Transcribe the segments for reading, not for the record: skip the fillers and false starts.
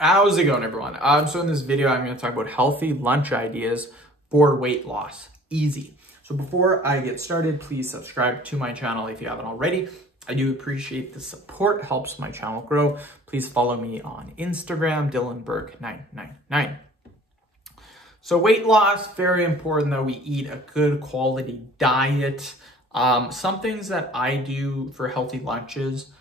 How's it going, everyone? So in this video, I'm going to talk about healthy lunch ideas for weight loss. Easy. So before I get started, please subscribe to my channel if you haven't already. I do appreciate the support. It helps my channel grow. Please follow me on Instagram, DylanBurke999. So weight loss, very important that we eat a good quality diet. Some things that I do for healthy lunches.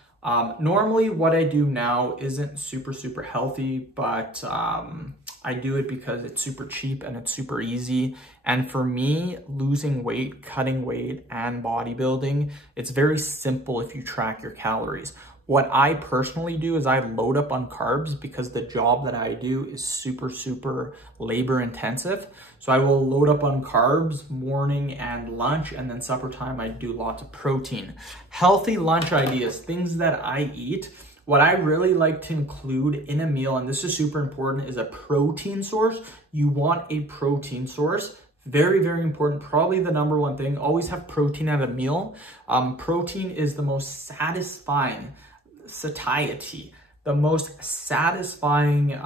Normally what I do now isn't super healthy, but I do it because it's super cheap and it's super easy. And for me, losing weight, cutting weight, and bodybuilding, it's very simple if you track your calories. What I personally do is I load up on carbs because the job that I do is super labor intensive. So I will load up on carbs morning and lunch, and then supper time I do lots of protein. Healthy lunch ideas, things that I eat. What I really like to include in a meal, and this is super important, is a protein source. You want a protein source. Very important, probably the number one thing. Always have protein at a meal. Protein is the most satisfying satiety, the most satisfying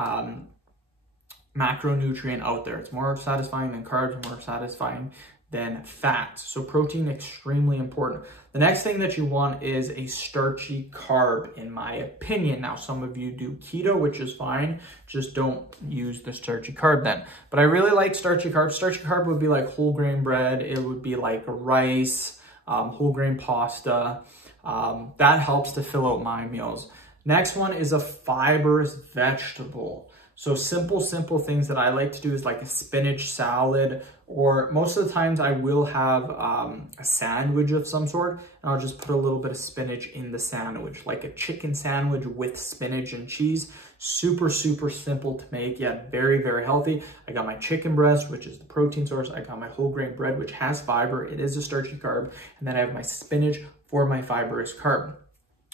macronutrient out there. It's more satisfying than carbs, more satisfying than fats. So protein, extremely important. The next thing that you want is a starchy carb, in my opinion. Now, some of you do keto, which is fine. Just don't use the starchy carb then. But I really like starchy carbs. Starchy carb would be like whole grain bread. It would be like rice, whole grain pasta. That helps to fill out my meals. Next one is a fibrous vegetable. So simple things that I like to do is like a spinach salad, or most of the times I will have a sandwich of some sort, and I'll just put a little bit of spinach in the sandwich, like a chicken sandwich with spinach and cheese. Super simple to make, yet very healthy. I got my chicken breast, which is the protein source. I got my whole grain bread, which has fiber. It is a starchy carb. And then I have my spinach for my fibrous carb.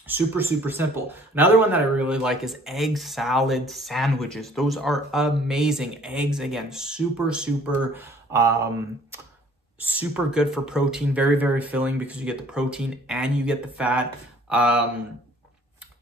Super super-simple. Another one that I really like is egg salad sandwiches. Those are amazing. Eggs, again, super good for protein. Very filling because you get the protein and you get the fat.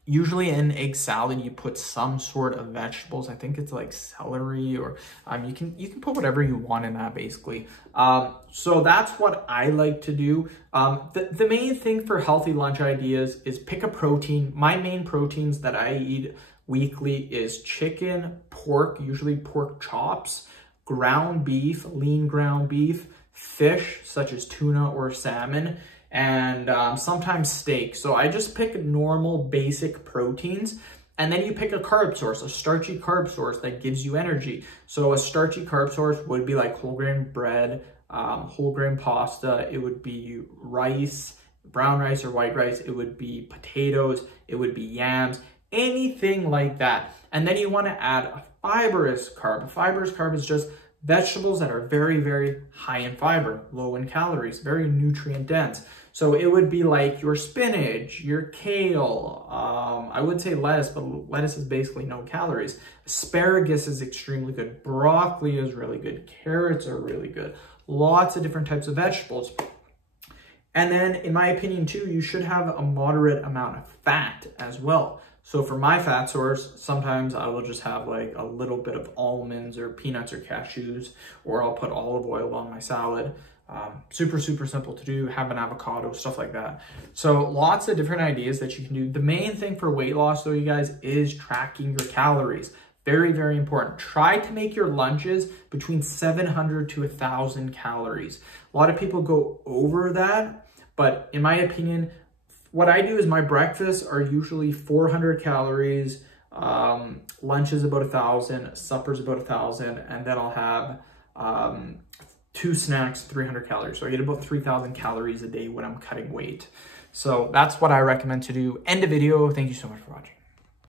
Usually in egg salad, you put some sort of vegetables. I think it's like celery, or you can put whatever you want in that, basically. So that's what I like to do. The main thing for healthy lunch ideas is pick a protein. My main proteins that I eat weekly is chicken, pork, usually pork chops, ground beef, lean ground beef, fish such as tuna or salmon, and sometimes steak. So I just pick normal basic proteins, and then you pick a carb source, a starchy carb source that gives you energy. So a starchy carb source would be like whole grain bread, whole grain pasta. It would be rice, brown rice or white rice. It would be potatoes. It would be yams, anything like that. And then you want to add a fibrous carb. A fibrous carb is just vegetables that are very high in fiber, low in calories, very nutrient dense. So it would be like your spinach, your kale, I would say lettuce, but lettuce is basically no calories. Asparagus is extremely good. Broccoli is really good. Carrots are really good. Lots of different types of vegetables. And then, in my opinion too, you should have a moderate amount of fat as well. So for my fat source, sometimes I will just have like a little bit of almonds or peanuts or cashews, or I'll put olive oil on my salad. Super simple to do. Have an avocado, stuff like that. So lots of different ideas that you can do. The main thing for weight loss though, you guys, is tracking your calories. Very important. Try to make your lunches between 700 to 1,000 calories. A lot of people go over that, but in my opinion, what I do is my breakfasts are usually 400 calories, lunch is about 1,000, supper's about 1,000, and then I'll have 2 snacks, 300 calories. So I get about 3,000 calories a day when I'm cutting weight. So that's what I recommend to do. End the video. Thank you so much for watching.